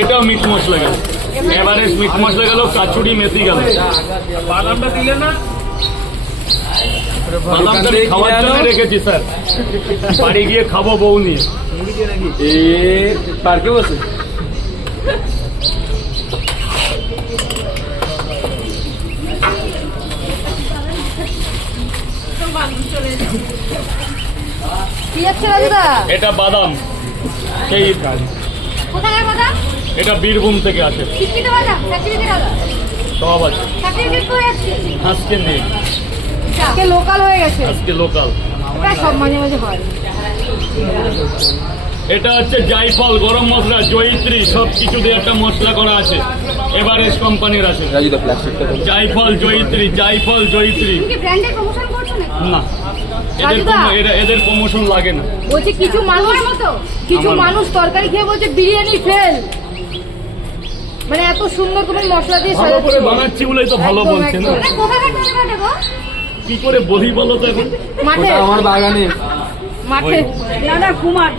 এটাও মিট মশলা গেল, Everest meet মশলা গেল, কাচুরি মেথি গেল। বাদামটা দিলে না? বাদামটা খাওয়ার জন্য রেখেছি স্যার, বাড়ি গিয়ে খাবো বউ নিয়ে। পার্কে বসে এটা বাদাম সেই এটা বীরভূম থেকে আসে, সব আছে আজকে নেই, লোকাল হয়ে গেছে, আজকে লোকাল। সব মাঝে মাঝে হয়। এটা হচ্ছে জায়ফল, গরম মশলা, জয়িত্রী, সব কিছু দিয়ে একটা মশলা করা আছে, এভারেস্ট কোম্পানির আছে। জায়ফল জয়িত্রী, জায়ফল জয়িত্রী। না, এদের প্রমোশন লাগে না। বলছে কিছু মানুষ তরকারি খেয়ে বলছে বিরিয়ানি ফেল, মানে এত সুন্দর তুমি মশলা দিয়ে ভালো করে বানাচ্ছি বলেই তো ভালো বলছে না। কি করে বলি বলো তো এখন? মাঠে, আমার বাগানে মাঠে। কুমার